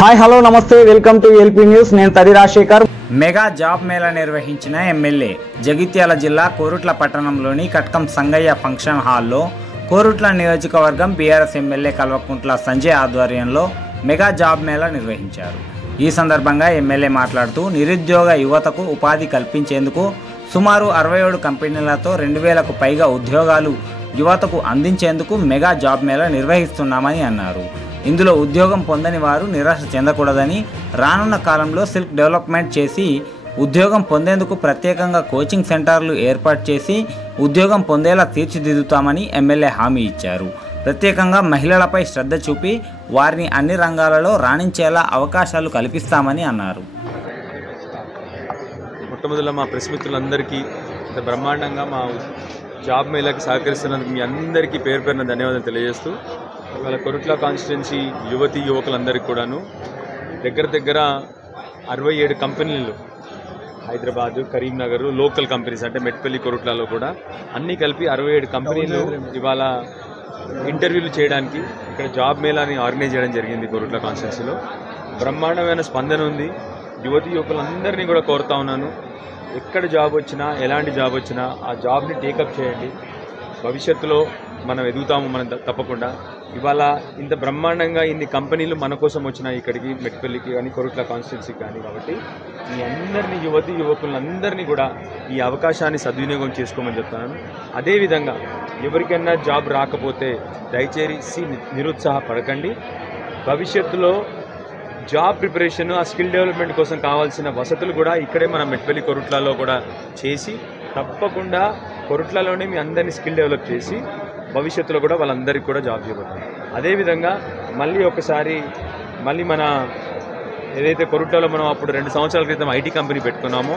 Hi hello నమస్తే welcome to LP news. నేను తడి రాజశేఖర్. మెగా జాబ్ మేళా నిర్వహించిన ఎమ్మెల్యే జగిత్యాల జిల్లా కోరుట్ల పట్టణంలోని కట్కం సంగయ్య ఫంక్షన్ హాల్లో కోరుట్ల నియోజకవర్గం బీఆర్ఎస్ ఎమ్మెల్యే కల్వకుంట్ల సంజయ్ ఆధ్వర్యంలో మెగా జాబ్ మేళా నిర్వహించారు. ఈ సందర్భంగా ఎమ్మెల్యే మాట్లాడుతూ నిరుద్యోగ యువతకు ఉపాధి కల్పించేందుకు సుమారు 67 కంపెనీలతో 2000కు పైగా ఉద్యోగాలు యువతకు అందించేందుకు మెగా జాబ్ మేళా నిర్వహిస్తున్నామని అన్నారు. ఇందులో ఉద్యోగం పొందని వారు నిరాశ చెందకూడదని, రానున్న కాలంలో స్కిల్ డెవలప్మెంట్ చేసి ఉద్యోగం పొందేందుకు ప్రత్యేకంగా కోచింగ్ సెంటర్లు ఏర్పాటు చేసి ఉద్యోగం పొందేలా తీర్చిదిద్దుతామని ఎమ్మెల్యే హామీ ఇచ్చారు. ప్రత్యేకంగా మహిళలపై శ్రద్ధ చూపి వారిని అన్ని రంగాలలో రాణించేలా అవకాశాలు కల్పిస్తామని అన్నారు. మొట్టమొదటిగా మా ప్రెస్ మిత్రులందరికీ బ్రహ్మాండంగా మా జాబ్ మేళాకి సహకరిస్తున్నందుకు మీ అందరికీ పేరు పేరున ధన్యవాదాలు తెలియజేస్తూ, ఇవాళ కొరుట్ల కాన్స్టిట్యున్సీ యువతీ యువకులందరికీ కూడాను దగ్గర 67 కంపెనీలు, హైదరాబాదు, కరీంనగర్, లోకల్ కంపెనీస్ అంటే మెట్పల్లి, కొరుట్లలో కూడా అన్నీ కలిపి 67 కంపెనీలు ఇవాళ ఇంటర్వ్యూలు చేయడానికి ఇక్కడ జాబ్ మేళాని ఆర్గనైజ్ చేయడం జరిగింది. కొరుట్ల కాన్స్టిట్యున్సీలో బ్రహ్మాండమైన స్పందన ఉంది. యువతీ యువకులందరినీ కూడా కోరుతా ఉన్నాను, ఎక్కడ జాబ్ వచ్చినా, ఎలాంటి జాబ్ వచ్చినా ఆ జాబ్ని టేకప్ చేయండి. భవిష్యత్తులో మనం ఎదుగుతాము, మనం తప్పకుండా. ఇవాళ ఇంత బ్రహ్మాండంగా ఇన్ని కంపెనీలు మన కోసం వచ్చినాయి ఇక్కడికి, మెట్పల్లికి కానీ కొరుట్ల కాన్స్టిట్యున్సీకి కానీ. కాబట్టి మీ అందరినీ, యువతీ యువకులందరినీ కూడా ఈ అవకాశాన్ని సద్వినియోగం చేసుకోమని చెప్తున్నాను. అదేవిధంగా ఎవరికైనా జాబ్ రాకపోతే దయచేసి నిరుత్సాహపడకండి. భవిష్యత్తులో జాబ్ ప్రిపరేషన్, ఆ స్కిల్ డెవలప్మెంట్ కోసం కావాల్సిన వసతులు కూడా ఇక్కడే మనం మెట్పల్లి, కొరుట్లలో కూడా చేసి తప్పకుండా కొరుట్లలోనే మీ అందరినీ స్కిల్ డెవలప్ చేసి భవిష్యత్తులో కూడా వాళ్ళందరికీ కూడా జాబ్ చేయబోతుంది. అదేవిధంగా మళ్ళీ మన ఏదైతే కొరుట్లలో మనం అప్పుడు 2 సంవత్సరాల క్రితం ఐటీ కంపెనీ పెట్టుకున్నామో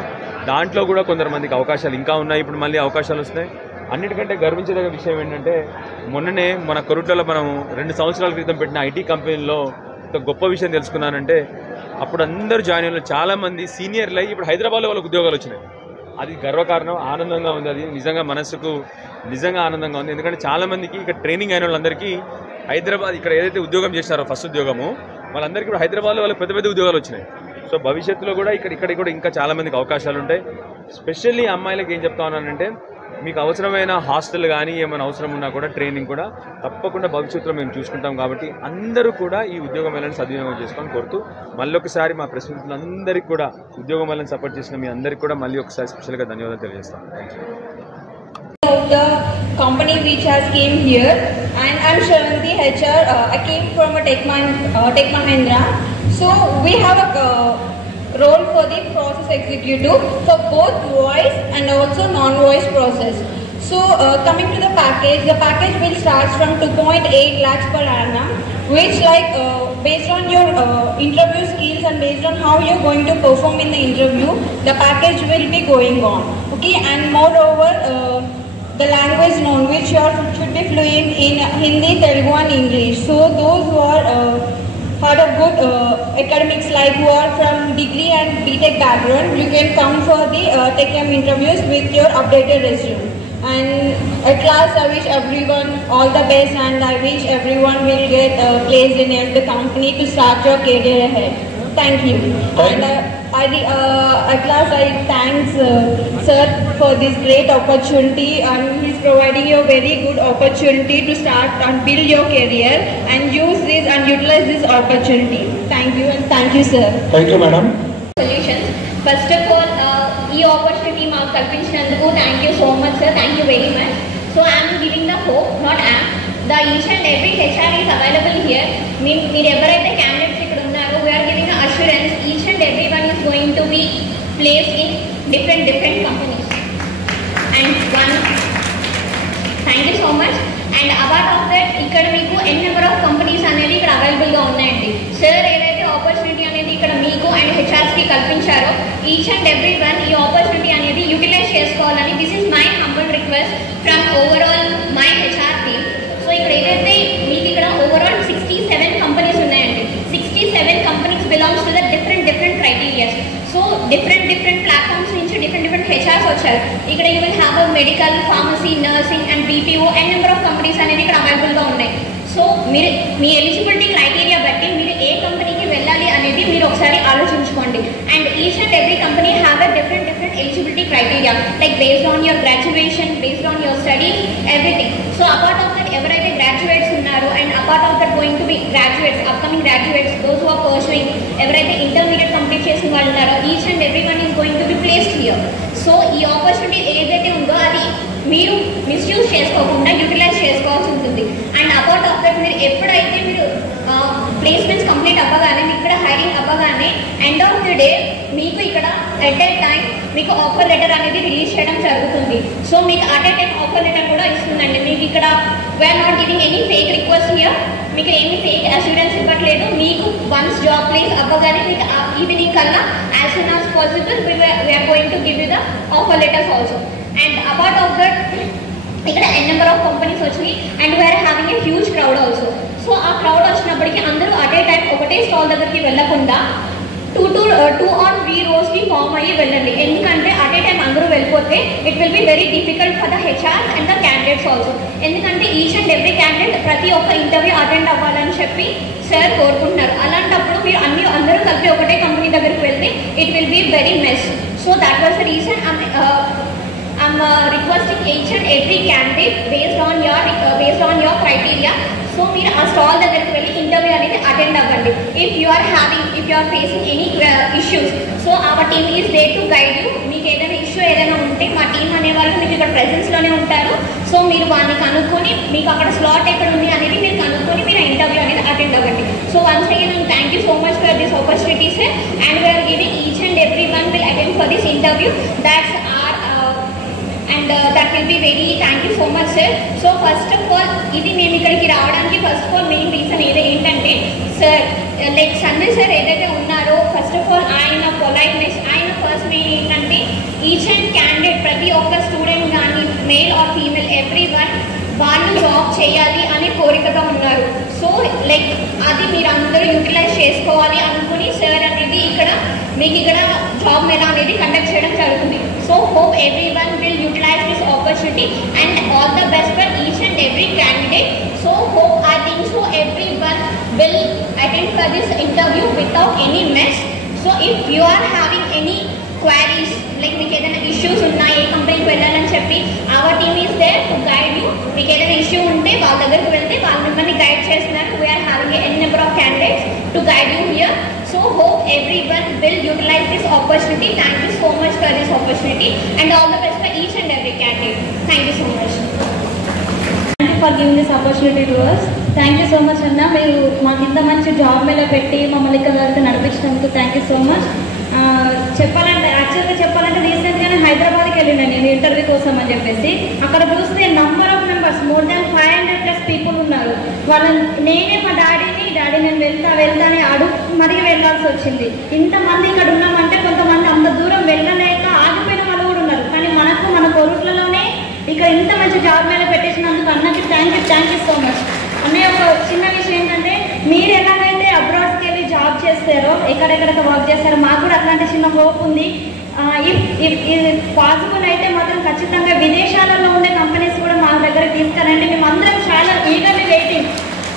దాంట్లో కూడా కొందరు అవకాశాలు ఇంకా ఉన్నాయి. ఇప్పుడు మళ్ళీ అవకాశాలు వస్తున్నాయి. అన్నిటికంటే గర్వించదగ్గ విషయం ఏంటంటే మొన్ననే మన కొరుట్లలో మనం 2 సంవత్సరాల క్రితం పెట్టిన ఐటీ కంపెనీలో గొప్ప విషయం తెలుసుకున్నానంటే, అప్పుడు అందరూ జాయిన్ అయిన చాలామంది సీనియర్లు అయ్యి ఇప్పుడు హైదరాబాద్లో వాళ్ళకి ఉద్యోగాలు వచ్చినాయి. అది గర్వకారణం, ఆనందంగా ఉంది. అది నిజంగా మనసుకు నిజంగా ఆనందంగా ఉంది. ఎందుకంటే చాలామందికి ఇక్కడ ట్రైనింగ్ అయిన వాళ్ళందరికీ హైదరాబాద్, ఇక్కడ ఏదైతే ఉద్యోగం చేశారో ఫస్ట్ ఉద్యోగము, వాళ్ళందరికీ ఇప్పుడు హైదరాబాద్లో వాళ్ళకి పెద్ద ఉద్యోగాలు వచ్చినాయి. సో భవిష్యత్తులో కూడా ఇక్కడ కూడా ఇంకా చాలామందికి అవకాశాలు ఉంటాయి. స్పెషల్లీ అమ్మాయిలకు ఏం చెప్తా ఉన్నానంటే, మీకు అవసరమైన హాస్టల్ కానీ ఏమైనా అవసరం ఉన్నా కూడా ట్రైనింగ్ కూడా తప్పకుండా భవిష్యత్తులో మేము చూసుకుంటాం. కాబట్టి అందరూ కూడా ఈ ఉద్యోగం మేళాని సద్వినియోగం చేసుకొని కోరుతూ, మళ్ళీ ఒకసారి మా ప్రెస్ మిత్రులందరికీ కూడా ఉద్యోగం మేళాని సపోర్ట్ చేసిన మీ అందరికీ కూడా మళ్ళీ ఒకసారి స్పెషల్గా ధన్యవాదాలు తెలియజేస్తాం. The company which has came here, and I'm Shravanti HR. I came from a Tech Mahindra. So we have a role for the process executive for both voice and also non-voice process. So coming to the package will start from 2.8 lakhs per annum, which based on your interview skills and based on how you're going to perform in the interview, the package will be going on. Okay, and moreover, the language known, which you should be fluent in Hindi, Telugu and English. So those who are had a good academics, like who are from degree and BTech background, you can come for the TechM interviews with your updated resume. And at last, I wish everyone all the best, and I wish everyone will get placed in the company to start your career ahead. Thank you. And at last, I thanks sir for this great opportunity, and he's providing you a very good opportunity to start and build your career and use this and utilize this opportunity. Thank you, and thank you, sir. Thank you, madam. Solutions. First of all, ఈ opportunity మాకు కల్పించినందుకు thank you so much, sir. Thank you very much. So I am giving the hope, not am. The each and every HR is available here. మీరు ఎవరైతే candidates ఇక్కడ ఉన్నారో, we are giving an assurance each and everyone is going to be placed in different companies. And thank you so much. And apart of that, ఇక్కడ మీకు n number of companies అనేది ఇక్కడ అవైలబుల్గా ఉన్నాయండి. సార్ ఏదైతే opportunity అనేది ఇక్కడ మీకు అండ్ హెచ్ఆర్స్కి కల్పించారో, ఈచ్ అండ్ ఎవ్రీ వన్ ఈ ఆపర్చునిటీ అనేది యూటిలైజ్ చేసుకోవాలని this is my humble request from overall my HR team. So ఇక్కడ ఏదైతే మీకు ఇక్కడ ఓవరాల్ 67 కంపెనీస్ ఉన్నాయండి. 67 companies belongs to the different criterias. So different platforms నుంచి డిఫరెంట్ హెచ్ఆర్స్ వచ్చారు. ఇక్కడ you will have medical, pharmacy, nursing and BPO and number of companies అనేది ఇక్కడ అవైలబుల్గా ఉన్నాయి. సో మీరు మీ ఎలిజిబిలిటీ క్రైటీరియా బట్టి మీరు ఏ కంపెనీకి వెళ్ళాలి అవుతుంది. And each and every company have a different eligibility criteria, like based on your graduation, based on your studies, everything. So apart of that ఎవరైతే గ్రాడ్యుయేట్స్ ఉన్నారో and apart of that going to be graduates, upcoming graduates, those who are pursuing, ఎవరైతే intermediate complete చేసిన వాళ్ళు ఉన్నారో each and every one is going to be placed here. So ఈ opportunity ఏదైతే ఉందో అది మీరు మిస్యూజ్ చేసుకోకుండా యూటిలైజ్ చేసుకోవాల్సి ఉంటుంది. అండ్ అపార్ట్ ఆఫ్ దట్ మీరు ఎప్పుడైతే మీరు ప్లేస్మెంట్స్ కంప్లీట్ అవ్వగానే, మీకు ఇక్కడ హైరింగ్ అవ్వగానే ఎండ్ ఆఫ్ ది డే మీకు ఇక్కడ ఎట్ ఏ టైం మీకు ఆఫర్ లెటర్ అనేది రిలీజ్ చేయడం జరుగుతుంది. సో మీకు at a time offer letter కూడా ఇస్తుందండి. మీకు ఇక్కడ we are not giving any fake request here, మీకు ఏమి ఫేక్ అష్యూరెన్స్ ఇవ్వట్లేదు. మీకు వన్స్ జాబ్ ప్లేస్ అవ్వగానే మీకు ఈవినింగ్ కల్లా as soon as possible we are going to give you the offer letters also. And apart of that ఇక్కడ ఎన్ నెంబర్ ఆఫ్ కంపెనీస్ వచ్చినాయి and we are having a huge crowd also. So ఆ crowd వచ్చినప్పటికీ అందరూ at a time ఒకటే stall దగ్గరికి వెళ్ళకుండా 2 or 3 రోస్కి form అయ్యి వెళ్ళండి. ఎందుకంటే అట్ ఏ టైం అందరూ వెళ్ళిపోతే it will be very difficult for the HR and the candidates also. ఎందుకంటే ఈచ్ అండ్ ఎవ్రీ క్యాండిడేట్ ప్రతి ఒక్క ఇంటర్వ్యూ అటెండ్ అవ్వాలని చెప్పి సార్ కోరుకుంటున్నారు. అలాంటప్పుడు మీరు అందరూ కలిపి ఒకటే కంపెనీ దగ్గరికి వెళ్తే it will be very mess. So that was the reason I'm requesting each and every candidate based on your criteria. So మీరు ఆ స్టాల్ దగ్గరికి వెళ్ళి ఇంటర్వ్యూ అనేది అటెండ్ అవ్వండి. If you are facing any issues, so our team is there to guide you. మీకు ఏదైనా issue ఏదైనా ఉంటే మా టీమ్ అనేవాళ్ళు మీకు ఇక్కడ ప్రెజెన్స్లోనే ఉంటారు. సో మీరు వాళ్ళని కనుక్కొని మీకు అక్కడ స్లాట్ ఎక్కడ ఉంది అనేది మీరు కనుక్కొని మీరు ఇంటర్వ్యూ అనేది అటెండ్ అవ్వండి. So once again thank you so much for this opportunity sir, and we are giving each and every one will attend for this interview. That's that will be very thank you so much sir. So first of all ఇది మేము ఇక్కడికి రావడానికి first of all main reason ఏంటంటే sir like Sanjay sir ఏదైతే ఉన్నారో first of all ఆయన politeness, ఆయన first main ఏంటంటే ఈచ్ అండ్ క్యాండిడేట్ ప్రతి ఒక్క స్టూడెంట్ కానీ male or female every one వాళ్ళు జాబ్ చేయాలి అనే కోరికతో ఉన్నారు. సో లైక్ అది మీరు అందరూ యూటిలైజ్ చేసుకోవాలి అనుకుని సార్ అనేది మీకు ఇక్కడ జాబ్ మేళా అనేది కండక్ట్ చేయడం జరుగుతుంది. So hope every one will utilise this opportunity and all the best for each and every candidate. So hope I think so every one will attend for this interview without any mess. So if you are having any queries, like మీకు ఏదైనా issues ఉన్నాయి ఏ కంపెనీకి వెళ్ళాలని చెప్పి our team is there to guide you. మీకు ఏదైనా issue ఉంటే వాళ్ళ దగ్గరికి వెళ్తే వాళ్ళు మిమ్మల్ని గైడ్ చేస్తున్నారు. We are having n number of candidates to guide you here. So hope everyone will utilize this opportunity. Thank you so much for this opportunity and all the best for each and every candidate. Thank you so much. Thank you for giving this opportunity to us. Thank you so much Anna. మీరు మాకు ఇంత మంచి job Mela పెట్టి మమ్మల్ని ఇక్కడ వరకు నడిపించినందుకు thank you so much. యాక్చువల్గా చెప్పాలంటే రీసెంట్గానే హైదరాబాద్కి వెళ్ళినా నేను ఇంటర్వ్యూ కోసం అని చెప్పేసి. అక్కడ చూస్తే number of members more than 500+ people ఉన్నారు. వాళ్ళని నేనే మా డాడీ నేను వెళ్తా అని మరీ వెళ్ళాల్సి వచ్చింది. ఇంతమంది ఇక్కడ ఉన్నామంటే కొంతమంది అంత దూరం వెళ్ళలేక ఆగిపోయిన వాళ్ళు కూడా ఉన్నారు. కానీ మన కోరుట్లలోనే ఇక్కడ ఇంత మంచి జాబ్ మేళా పెట్టేసినందుకు అన్నకి థ్యాంక్ యూ సో మచ్. అన్నయ్య ఒక చిన్న విషయం ఏంటంటే మీరు ఎలాగైతే అబ్రాడ్స్కి వెళ్ళి జాబ్ చేస్తారో ఎక్కడెక్కడ వర్క్ చేస్తారో మాకు కూడా అట్లాంటి చిన్న హోప్ ఉంది. ఇది పాసిబుల్ అయితే మాత్రం ఖచ్చితంగా విదేశాలలో ఉండే కంపెనీస్ కూడా మా దగ్గర తీసుకురండి. మేము అందరం చాలా eagerly waiting.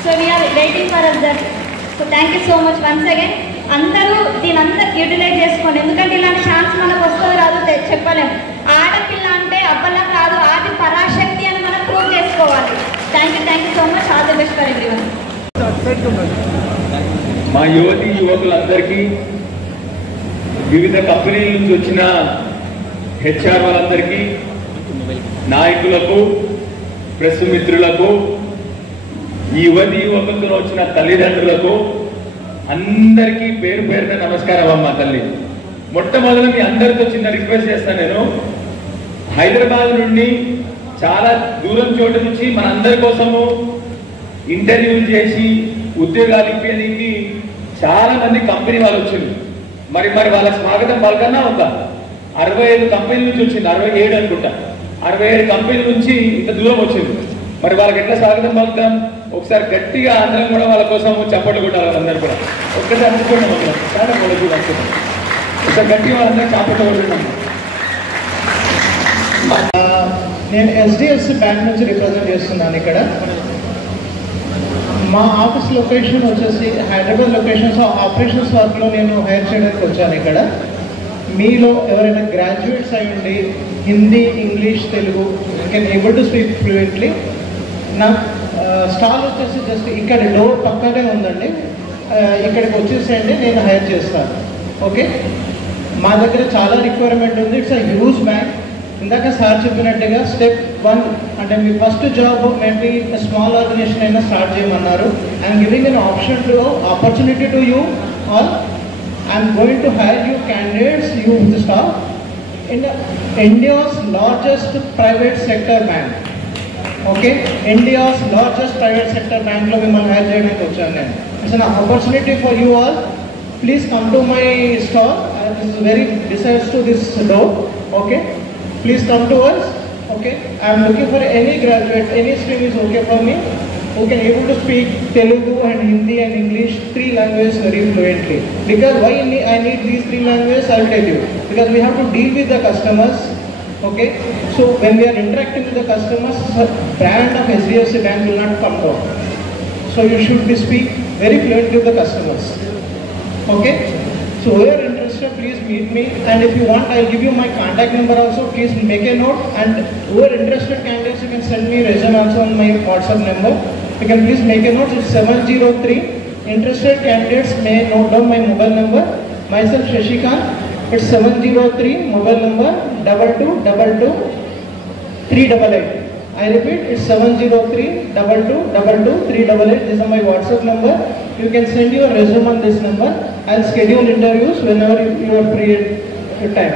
So we are waiting for us that. So thank you so much once again. అందరూ దీని అంతా యూటిలైజ్ చేసుకోండి. ఎందుకంటే ఇలాంటి ఛాన్స్ మనకు వస్తుందో రాదో చెప్పలేము. ఆడపిల్ల అంటే అబ్బలా కాదు, ఆది పరాశక్తి అని మనం ప్రూవ్ చేసుకోవాలి. Thank you so much. All the best for everyone. మా యువతి యువకులందరికీ, వివిధ కంపెనీల నుంచి వచ్చిన హెచ్ఆర్ వాళ్ళందరికీ, నాయకులకు, ప్రెస్ మిత్రులకు, ఈ యువతి యువకులతో వచ్చిన తల్లిదండ్రులకు అందరికీ పేరు పేరున నమస్కారం అమ్మా తల్లి. మొట్టమొదటి మీ అందరితో చిన్న రిక్వెస్ట్ చేస్తాను. నేను హైదరాబాద్ నుండి చాలా దూరం చోటు నుంచి మన అందరి కోసము ఇంటర్వ్యూలు చేసి ఉద్యోగాలు ఇప్పేందుకు చాలా మంది కంపెనీ వాళ్ళు వచ్చింది. మరి వాళ్ళ స్వాగతం పలకన్నా ఒక 65 కంపెనీల నుంచి వచ్చింది, 67 అనుకుంటా, 67 కంపెనీల నుంచి ఇంత దూరం వచ్చింది. మరి వాళ్ళకి ఎట్లా స్వాగతం పలుకుతాం? ఒకసారి గట్టిగా అందరం కూడా వాళ్ళ కోసం చప్పట్లు కొట్టాలి. వాళ్ళందరూ కూడా ఒక్కసారి అనుకోండి, చాలా మొదటి అనుకుంటాం. ఒకసారి గట్టిగా వాళ్ళందరూ చప్పట్లు కొట్టున్నాం. నేను SDFC బ్యాంక్ నుంచి రిప్రజెంట్ చేస్తున్నాను ఇక్కడ. మా ఆఫీస్ లొకేషన్ వచ్చేసి హైదరాబాద్ లొకేషన్. సో ఆపరేషన్స్ వర్క్లో నేను హైర్ చేయడానికి వచ్చాను ఇక్కడ. మీలో ఎవరైనా గ్రాడ్యుయేట్స్ అయి ఉండి Hindi, English, Telugu can able to speak fluently, నా స్టాల్ వచ్చేసి జస్ట్ ఇక్కడ డోర్ పక్కనే ఉందండి, ఇక్కడికి వచ్చేసేయండి, నేను హైర్ చేస్తాను. ఓకే, మా దగ్గర చాలా రిక్వైర్మెంట్ ఉంది. It's a huge bank. ఇందాక సార్ చెప్పినట్టుగా స్టెప్ 1 అంటే మీ first job maybe small organisation అయినా స్టార్ట్ చేయమన్నారు. I'm giving an opportunity to you all. I'm going to hire you candidates, you staff in India's largest private sector bank. Okay, India's largest private sector బ్యాంక్లో మిమ్మల్ని hire చేయడానికి వచ్చాను నేను. It's an opportunity for you all. Please come to my stall. This is very besides to this door. Okay, please come to us. Okay, I am looking for any graduate, any stream is okay for me who can able to speak Telugu and Hindi and English, 3 languages very fluently. Because why I need these 3 languages, I'll tell you. Because we have to deal with the customers. Okay, so when we are interacting with the customers, the brand of SDFC Bank will not come down. So you should be speak very fluently with the customers. Okay, so who are interested, please meet me, and if you want, I'll give you my contact number also. Please make a note, and who are interested candidates, you can send me resume also on my WhatsApp number. You can please make a note. It's 703. Interested candidates may note down my mobile number. Myself Shashikant. It's 703 mobile number 2222 I repeat, it's 703-2222-388. This is my WhatsApp number. You can send your resume on this number. I'll schedule interviews whenever you are free at time.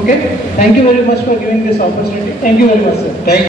Okay? Thank you very much for giving this opportunity. Thank you very much, sir. Thank you.